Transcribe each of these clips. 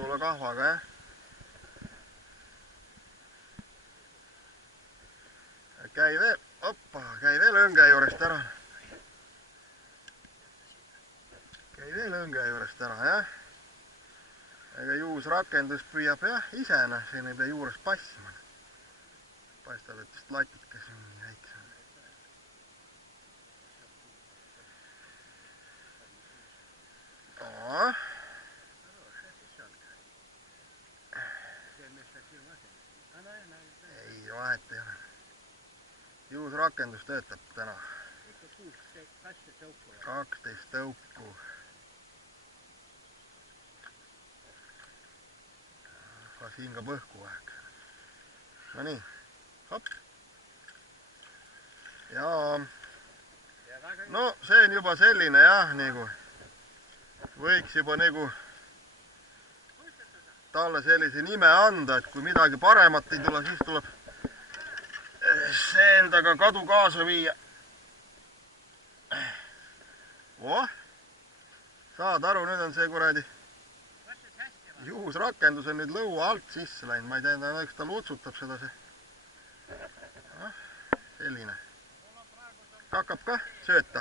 tule kahvaga, jah. Käi veel õnge juurest ära. Käi veel õnge juurest ära, jah. Ega juusrakendus püüab, jah, ise, siin ei pea juures passima. Paistab, et vist latikas mingi väikse. Ei, vahet ei ole. Juusrakendus töötab täna. 12 tõuku. Siin ka põhku väheks. No nii, hop. Ja no see on juba selline, jah, nagu võiks juba nagu talle sellise nime anda, et kui midagi paremat ei tule, siis tuleb see endaga kadu kaasa viia. Saad aru, nüüd on see kuradi juhusrakendus on nüüd lõua alt sisse läinud, ma ei tea, eks ta lutsutab seda see. Selline. Hakkab ka sööta.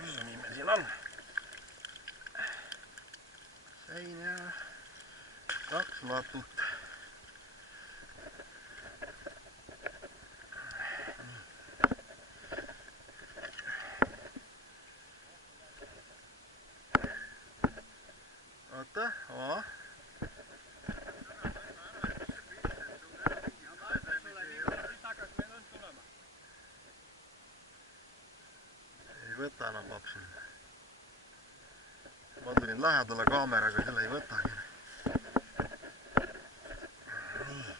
Nii meil siin on. Sein ja 2 latut. Oota, ei võta enam lapsi. Ma tulin lähedale kaameraga, selle ei võtagi. Nii.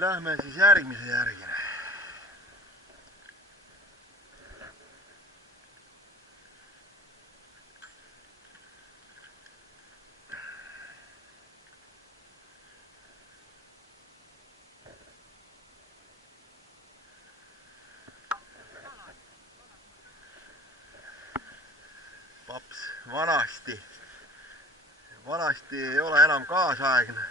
Lähme siis järgmise järgine. Paps, vanasti ei ole enam kaasaegne.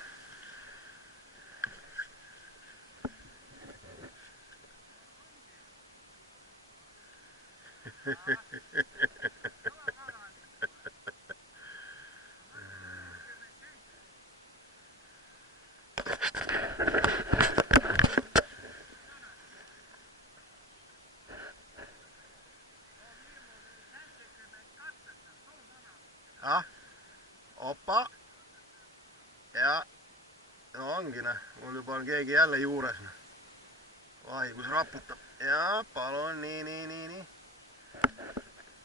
Opa. Ja no ongi, mul juba on keegi jälle juures. Vaigus raputab. Ja palun, nii.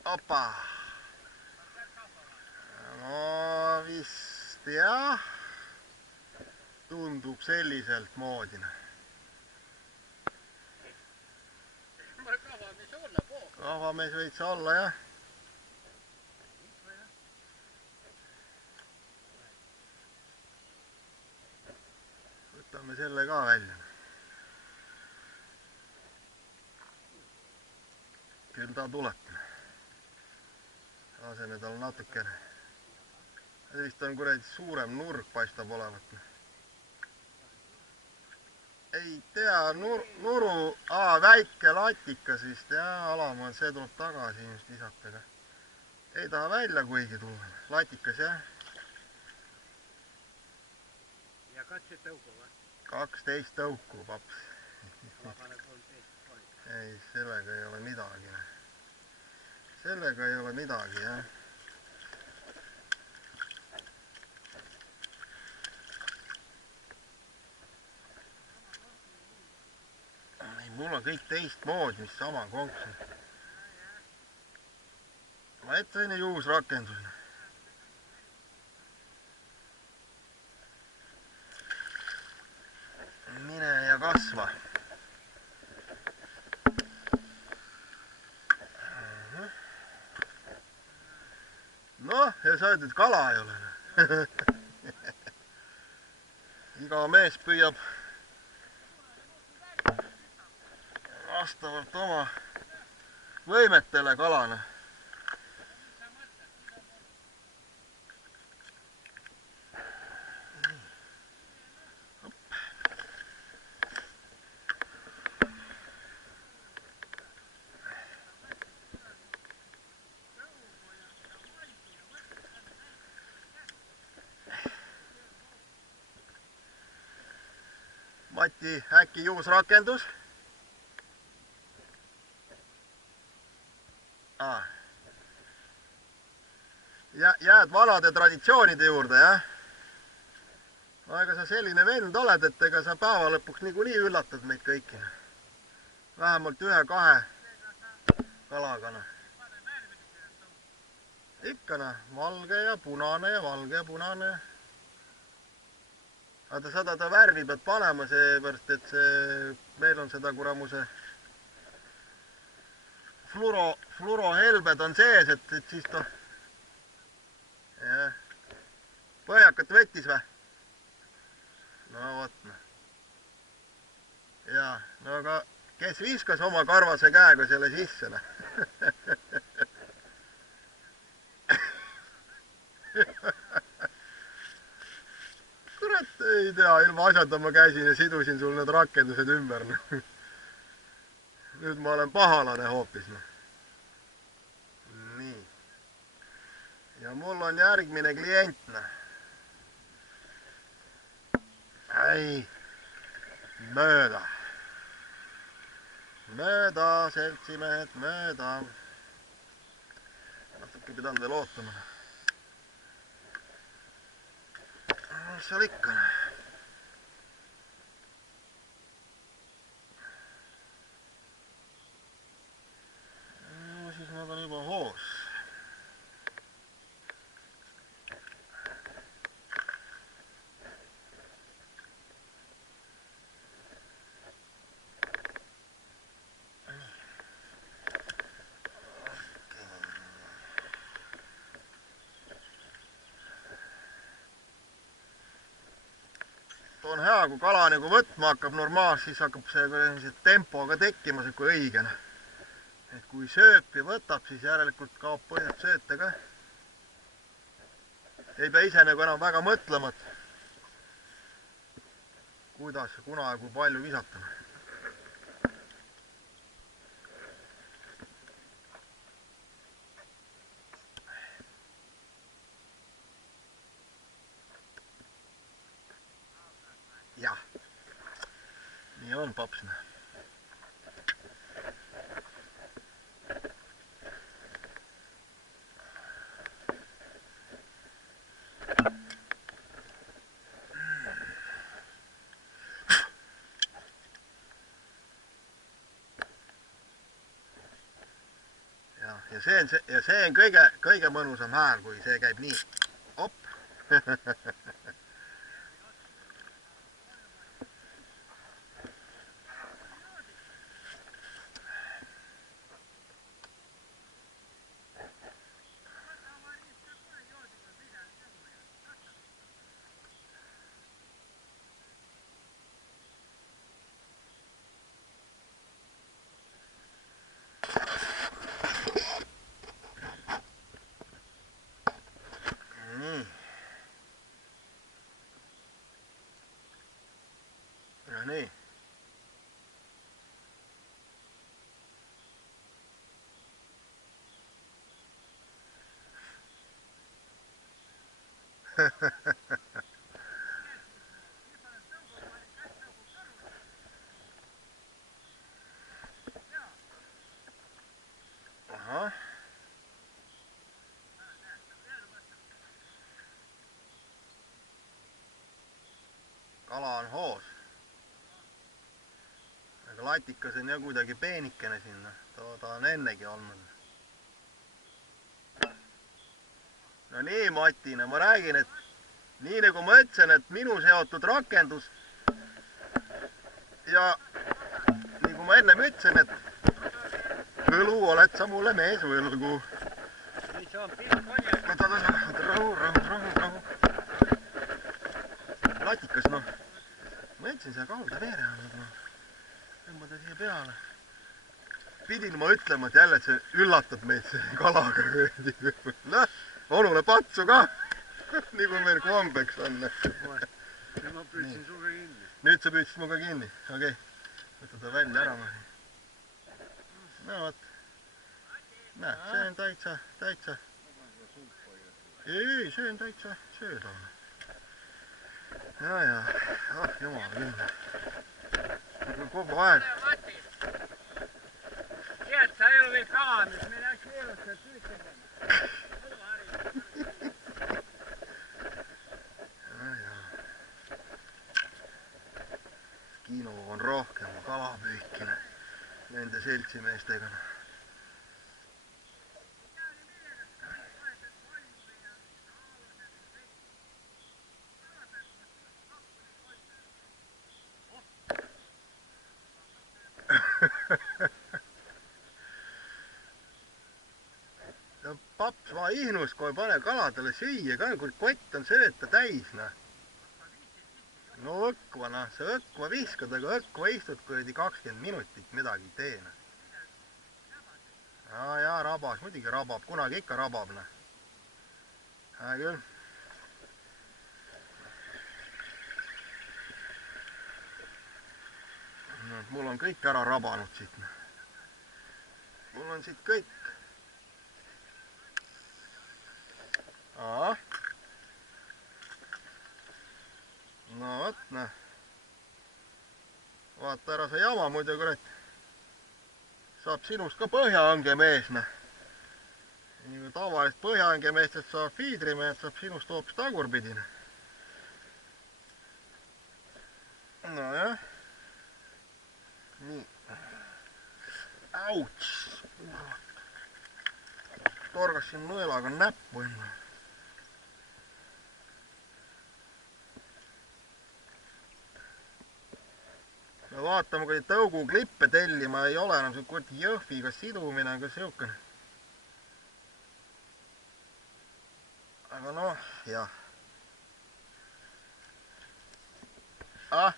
Opa. No vist jah. Tundub selliselt moodina. Kahvamees võid sa olla, jah. Võtame selle ka välja. Küll ta tuleb. Laseme tal natukene. See vist on kuradi suurem nurk paistab olevat. Ei tea, nuru, väike latikas vist, jah, alama, see tuleb tagasi just visata. Ei taha välja kuigi tulla. Latikas, jah. Ja 12 tõuku või? 12 tõuku, paps. Ei, sellega ei ole midagi. Sellega ei ole midagi, jah. Mul on kõik teistmoodi, mis sama konks on. Ma ette võin juusrakendus. kasva. Noh, ja sa ütled, kala ei ole. Iga mees püüab vastavalt oma võimetele kalana. Mati, äkki juusrakendus? Jääd vanade traditsioonide juurde, jah? No ega sa selline vend oled, et ega sa päeva lõpuks niikuinii üllatad meid kõiki. Vähemalt 1-2 kalaga. Ikka valge ja punane ja valge ja punane. Aga seda ta värvi pead panema, seepärast, et meil on seda kuramuse flurohelbed on sees, et siis ta... Põhjakat võttis või? No vot. Jaa, no aga kes viskas oma karvase käega selle sisse? Kurat, ei tea, ilma asjata ma käisin ja sidusin sul need rakendused ümber. Nüüd ma olen pahalane hoopis. Nii. Ja mul on järgmine klient. Ei, mööda. Mööda, seltsimehed, mööda. Natuke pidan veel ootama. Mis seal ikka? No siis nad on juba hoos. On hea, kui kala nagu võtma hakkab normaalselt, siis hakkab see tempoga tekkima kui õigene. Et kui sööp ja võtab, siis järelikult kaob põhjalt sööta ka. Ei pea ise nagu enam väga mõtlema, kuidas, kuna ja kui palju visata. Jah, nii on, paps. Ja see on kõige mõnusam hääl, kui see käib nii. Op! Nii. Ahah. Kala on hoos. Aga latikas on jah kuidagi peenikene sinna. Ta on ennegi olnud. No nii, Matine, ma räägin, et nii nagu ma ütlesin, et minu seotud rakendus ja nii kui ma ennem ütlesin, et võlu oled sa mulle mees võlgu. Nii see on pikk konjak. Rahu. Latikas, noh. Ma jätsin siia kalda veere andnud, noh. Tõmbada siia peale. Pidin ma ütlema, et jälle see üllatab meid see kalaga. Noh, onule patsu ka. Nii kui meil kombeks on. Nüüd ma püüdsin suga kinni. Nüüd sa püüdsid muga kinni. Okei. Võta ta välja ära. No vot. Näed, see on täitsa. Ei, see on täitsa söödavne. Ja. Oh, jumala küll. Kogu aeg. Tead, sa ei ole veel kalamis. Me läks eelust ja tüüd tegema. Kino on rohkem kalapüükine nende seltsimeestega. Paps, ma ihnus, kui ei pane kaladele süüa ka, kui kott on sööta täis, noh. No õkva, noh, sa õkva viskad, aga õkva istud kuradi 20 minutit midagi ei tee, noh. Jaa, rabas, muidugi rabab, kunagi ikka rabab, noh. Hää küll. No, mul on kõik ära rabanud siit, noh. Mul on siit kõik. Aa. No vot, noh. Vaata ära see jama muidu, kurat. Saab sinust ka põhjahange mees, noh. Nii kui tavalist põhjahange meestest saab fiidrimehed, saab sinust hoopis tagurpidi, noh. No jah. Nii. Auts. Torgasin nõelaga näppu enne. Ja vaatama, kui tõugu klippe tellima ei ole enam see kurdi jõhviga sidumine, aga siukene. Aga noh, jah. Ja.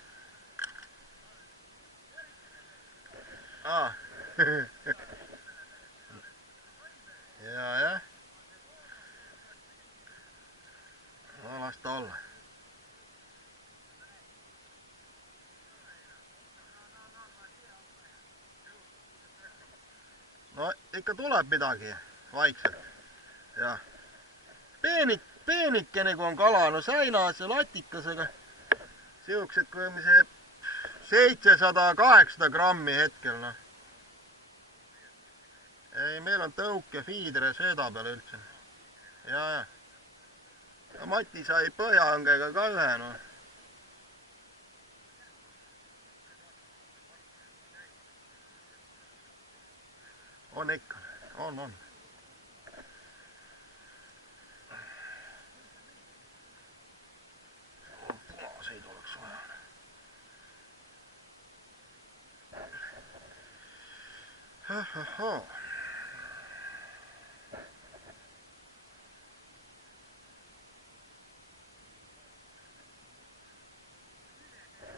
No las ta olla. No ikka tuleb midagi, vaikselt. Jah. Peenikene kui on kala, no säinas ja latikasega. Siuksed, kui on see 700-800 grammi hetkel, noh. Ei, meil on tõuk ja fiidre sööda peal üldse. Ja. Mati sai põhjahangega ka ühe, noh. On ikka, on. Punaseid oleks vaja.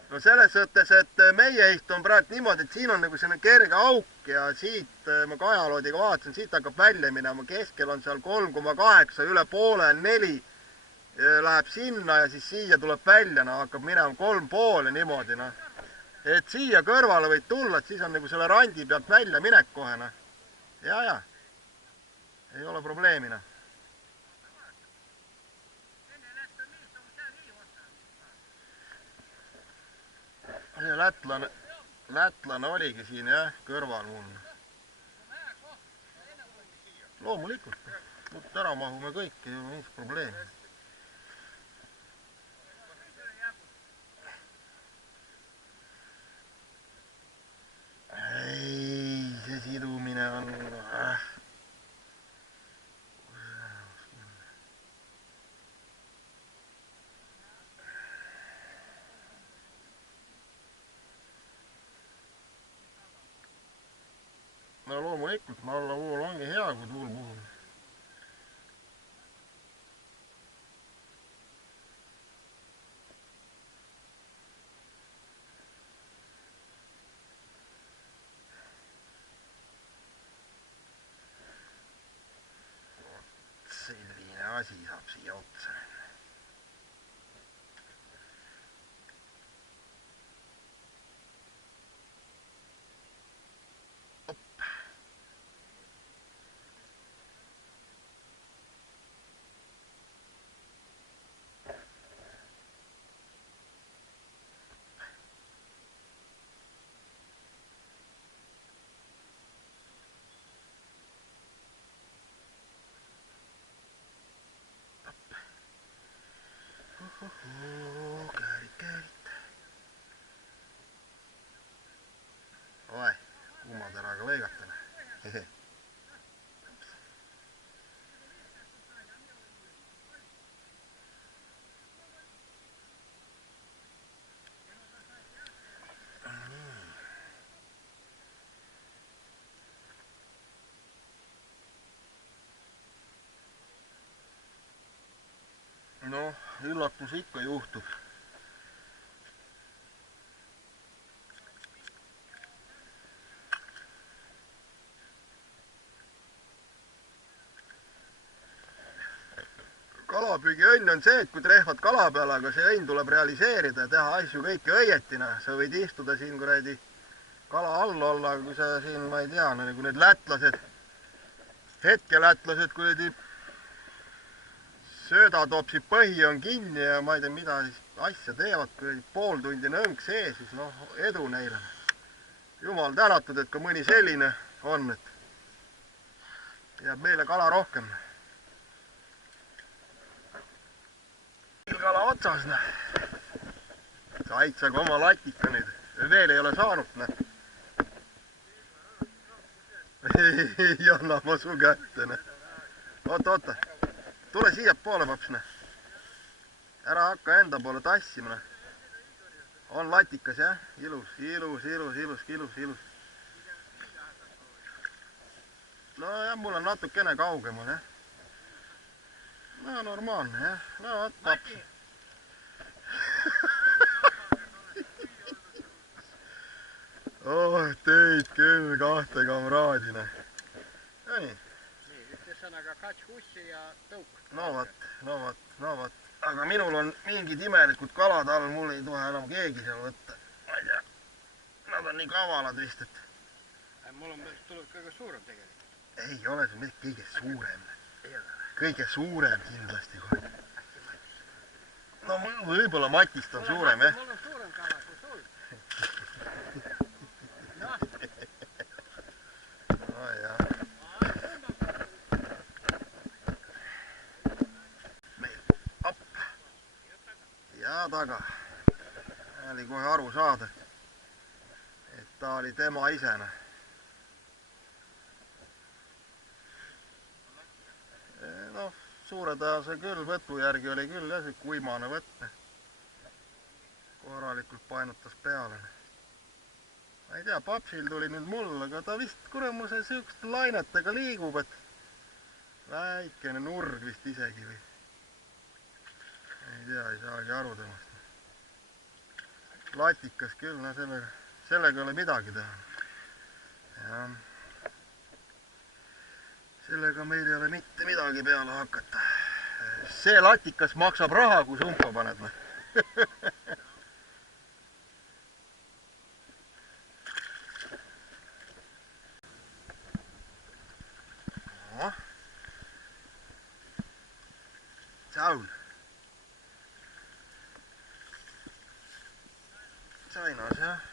No selles suhtes, et meie iht on praegu niimoodi, et siin on nagu selline kerge auk ja siit ma kajaloodiga vaatasin, siit hakkab välja minema, keskel on seal 3,8, üle poole on 4, läheb sinna ja siis siia tuleb välja, no hakkab minema 3,5 niimoodi, noh. Et siia kõrvale võid tulla, et siis on nagu selle randi pealt välja minek kohe, noh. Ja. Ei ole probleemi, noh. See lätlane oligi siin, jah, kõrval mul. Loomulikult. Mut ära mahume kõik, ei ole mingit probleemi. Ei, see sidumine on... loomulikult mallavool ongi hea, kui tuul puhub. Selline asi saab siia otsa minna. Käärid. Oi, kuumateraga lõigatame. Noh, üllatus ikka juhtub. Kalapüügi õnn on see, et kui trehvad kala peale, aga see õnn tuleb realiseerida ja teha asju kõike õieti. Sa võid istuda siin kuradi kala all olla, kui sa siin, ma ei tea, nagu need lätlased, hetkelätlased, kuradi söödatopsi põhi on kinni ja ma ei tea, mida siis asja teevad, kuradi pool tundi nõnk sees, siis noh, edu neile. Jumal tänatud, et ka mõni selline on, et jääb meile kala rohkem. Kala otsas, said sa ka oma latika nüüd, veel ei ole saanud, ei anna ma su kätte, oota, tule siia poole, paps, ära hakka enda poole tassima, on latikas, jah, ilus, no jah, mul on natukene kaugemal, jah. No normaalne, jah. No vaat, paps. Oh, teid küll kahte kamraadina. No nii. Nii, ühtesõnaga kats hussi ja tõuk. No vaat. Aga minul on mingid imelikud kalad all, mul ei tohe enam keegi seal võtta. Ma ei tea. Nad on nii kavalad vist, et... Mul on tulnud kõige suurem tegelikult. Ei ole see midagi kõige suurem. Kõige suurem kindlasti kohe. No võib-olla Matist on suurem, jah. Mul on suurem kala kui sul. No jah. Meil, op. Ja taga. Oli kohe aru saada, et ta oli tema isena. Noh, suure tõenäosusega küll, võtu järgi oli küll jah, see kuimane võtt. Korralikult painutas peale. Ma ei tea, papsil tuli nüüd mul, aga ta vist kuramuse sihukeste lainetega liigub, et väikene nurg vist isegi või. Ei tea, ei saagi aru temast. Latikas küll, no sellega ei ole midagi teha. Jah. Sellega meil ei ole mitte midagi peale hakata. See latikas maksab raha, kui sumpa paned. No. Saul. Sainas, jah.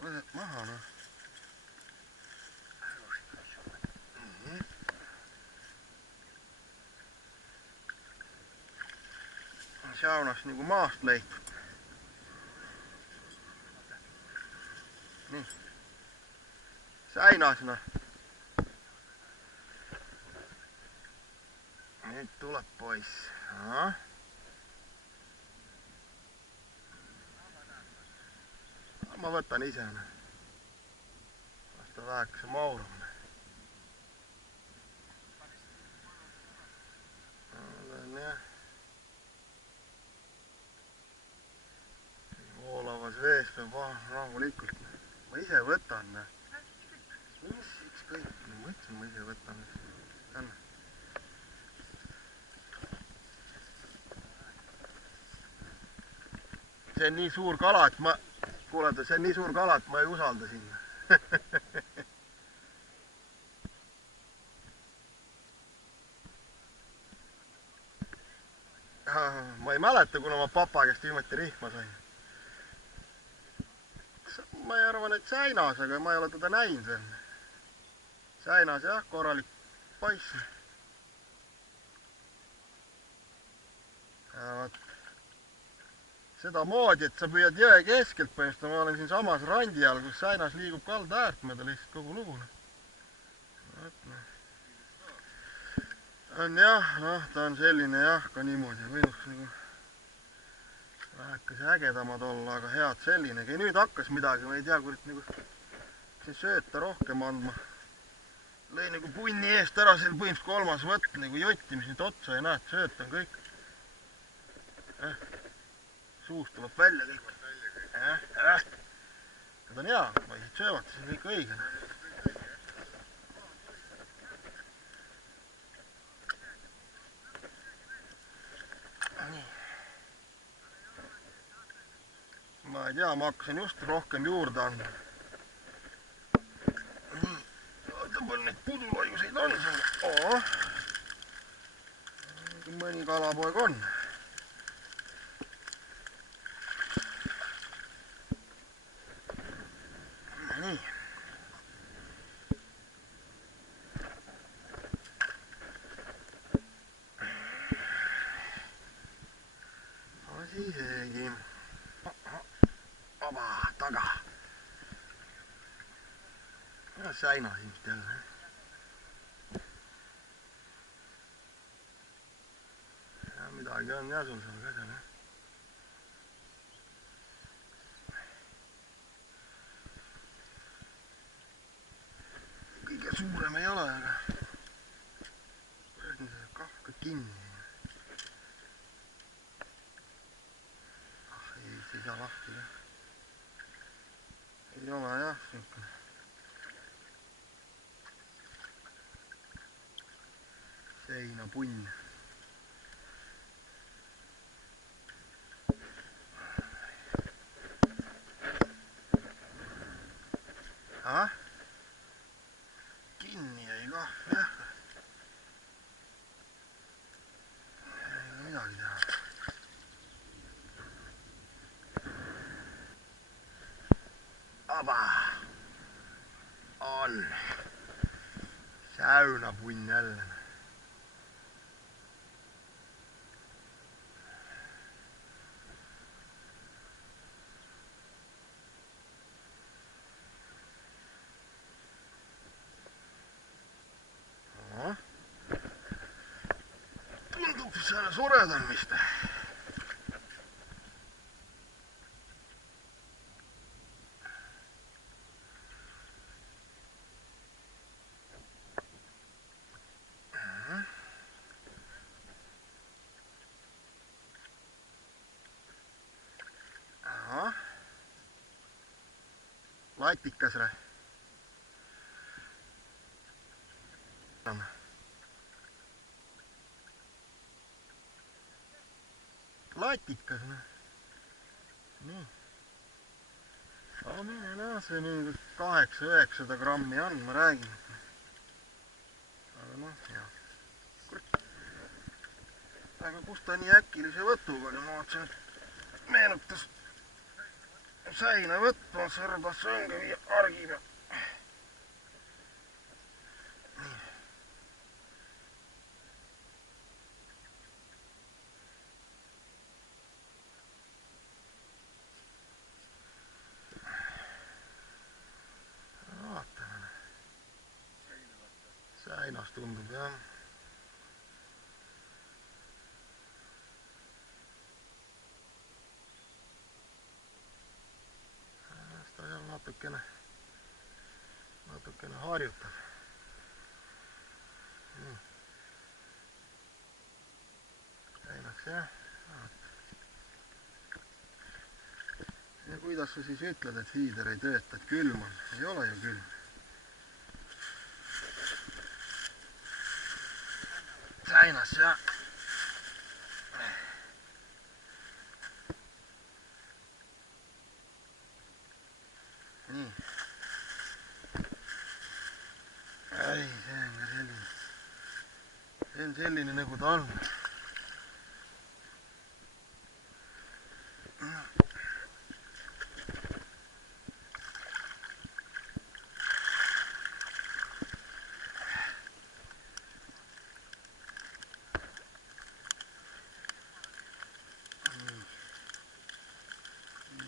Võtad maha, noh. Saunast nagu maast leitud. Nii. Sainas, noh. Nüüd tuleb poiss. ma võtan ise. Las ta vähekese maurab. Jah. Voolavas vees peab rahulikult. Ma ise võtan. Mis ükskõik, ma ütlesin, ma ise võtan. Anna. See on nii suur kala, et ma... Kuulete, see on nii suur kala, et ma ei usalda sinna. Ma ei mäleta, kuna ma papa käest viimati rihma sain. Ma ei arvan, et säinas, aga ma ei ole teda näinud veel. Säinas jah, korralik paiss. Seda moodi, et sa püüad jõe keskelt põhimõtteliselt, ma olen siin samas randi all, kus säinas liigub kalda äärt mööda lihtsalt kogu lugu. On jah, noh, ta on selline jah, ka niimoodi, võinuks nagu vähekese ägedamad olla, aga head sellinegi. Nüüd hakkas midagi, ma ei tea, kurat nagu siin sööta rohkem andma. Lõi nagu punni eest ära, seal põhimõtteliselt kolmas võtt nagu jotti, mis nüüd otsa ei näe, et sööt on kõik. Suust tuleb välja kõik. Need on hea, vaid söövad, see on kõik õige. Ma ei tea, ma hakkasin just rohkem juurde andma. Vaata, palju neid pudulaiuseid on siin. Mõni kalapoeg on. Nii. Asi seegi. Oba, taga. Ja säinas ilmselt jälle. Ja midagi on jah sul seal ka seal. Kõige suurem ei ole, aga see kahka kinni. Ei saa lahti jah. Ei ole jah, siukene. Seinapunn. Ahah. Kinni jäi kahv jah. Ei ole midagi teha. Aba. On. Säunapunn jälle. Tundub selle suredan vist. Latikas või? Latikas või? Nii. Aga mine näe, see nii 800-900 grammi on, ma räägin. Aga noh, jah. Kurat. Aga kus ta nii äkilise võtuga oli, ma vaatasin, et meenutas säina võtma, sõrbas sõnge viia argi peal. Vaatame. Säinas tundub jah. natukene harjutab. Nii. Käinakse jah. Ja kuidas sa siis ütled, et hiider ei tööta, et külm on? Ei ole ju külm. Säinas ja nii. Ei, see on ka selline. See on selline nagu ta on.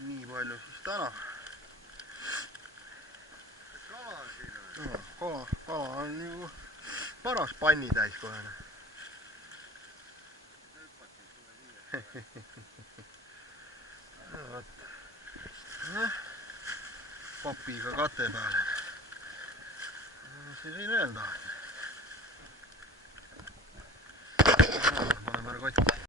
Nii palju siis täna. Kala on siin või? Kala on ju paras pannitäis kohe. Papiga kate peale. Mis siin öelda? Paneme ära kotti.